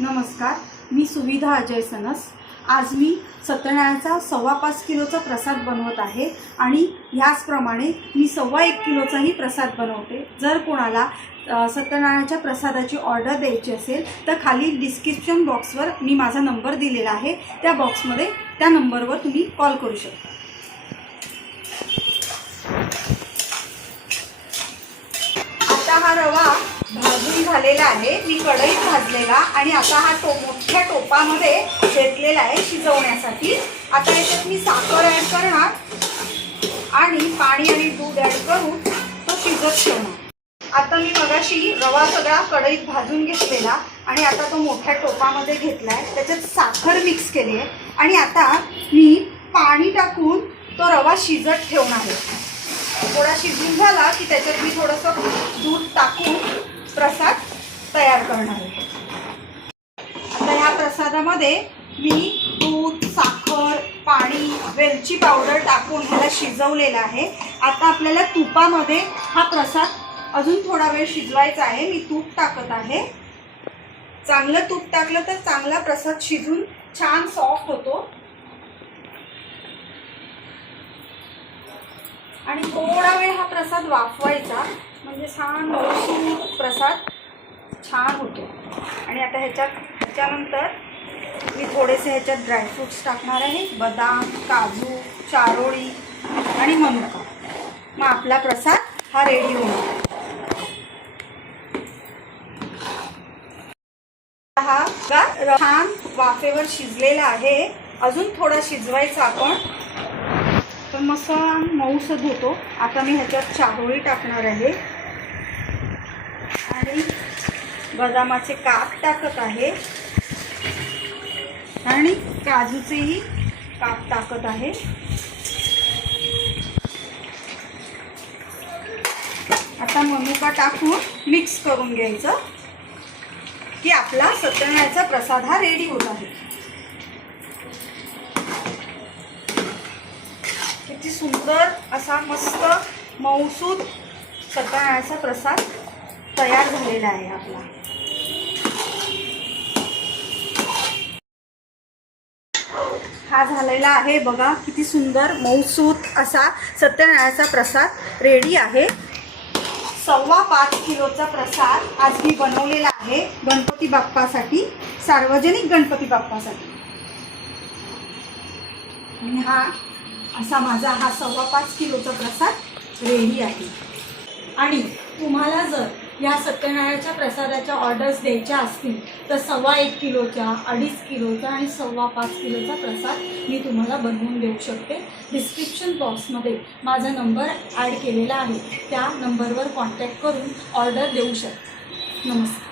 नमस्कार, मी सुविधा अजय सनस। आज मी सत्यनारायणाचा 5.25 किलोचा प्रसाद बनवत आहे आणि ह्याचप्रमाणे मी 1.25 किलोचाही प्रसाद बनवते। जर कोणाला सत्यनारायणाच्या प्रसादाची ऑर्डर द्यायची असेल तर खाली डिस्क्रिप्शन बॉक्सवर मी माझा नंबर दिलेला आहे, त्या बॉक्समध्ये त्या नंबरवर तुम्ही कॉल करू शकता। आता हा रवा भाजून झालेला आहे, मी कढईत भाजलेला आणि आता हा मोठ्या टोपामध्ये घेतलेला आहे शिजवण्यासाठी। आता याच्यात मी साखर ॲड करणार आणि पाणी आणि दूध ॲड करून तो शिजत ठेवणार। आता मी मगाशी रवा सगळा कढईत भाजून घेतलेला आणि आता तो मोठ्या टोपामध्ये घेतला आहे, त्याच्यात साखर मिक्स केली आहे आणि आता मी पाणी टाकून तो रवा शिजत ठेवणार आहे। थोडा शिजून झाला की त्याच्यात मी थोडंसं दूध टाकून प्रसाद तयार करणार आहे। आता ह्या प्रसादामध्ये मी दूध, साखर, पाणी, वेलची पावडर टाकून ह्याला शिजवलेलं आहे। आता आपल्याला तुपामध्ये हा प्रसाद अजून थोडा वेळ शिजवायचा आहे। मी तूप टाकत आहे। चांगलं तूप टाकलं तर चांगला प्रसाद शिजून छान सॉफ्ट होतो आणि थोडा वेळ हा प्रसाद वाफवायचा, म्हणजे छान मऊसूत प्रसाद छान होतो। आणि आता ह्याच्यानंतर मी थोडेसे ह्याच्यात ड्रायफ्रूट्स टाकणार आहे, बदाम, काजू, चारोळी आणि मनुका। मग आपला प्रसाद हा रेडी होणार। हा छान वाफेवर शिजलेला आहे, अजून थोडा शिजवायचा आपण, तर मस्त मऊसूद होतो। आता मी ह्याच्यात चारोळी टाकणार आहे आणि बदामाचे काप टाकत आहे आणि काजूचेही काप टाकत आहे। आता मनुका टाकून मिक्स करून घ्यायचं की आपला सत्यनारायणाचा प्रसाद हा रेडी होत आहे। किती सुंदर असा मस्त मऊसूद सत्यनारायणाचा प्रसाद तयार झालेला आहे आपला। हा झालेला आहे, बघा किती सुंदर मऊसूद असा सत्यनारायणाचा प्रसाद रेडी आहे। 5.25 किलोचा प्रसाद आज मी बनवलेला आहे गणपती बाप्पासाठी, सार्वजनिक गणपती बाप्पासाठी। आणि हा असा माझा हा 5.25 किलोचा प्रसाद रेडी आहे। आणि तुम्हाला जर या सत्यनारायणाच्या प्रसादाच्या ऑर्डर्स द्यायच्या असतील तर 1.25 किलोच्या, 2.5 किलोचा आणि 5.25 किलोचा प्रसाद मी तुम्हाला बनवून देऊ शकते। डिस्क्रिप्शन बॉक्समध्ये माझा नंबर ॲड केलेला आहे, त्या नंबरवर कॉन्टॅक्ट करून ऑर्डर देऊ शकता। नमस्कार।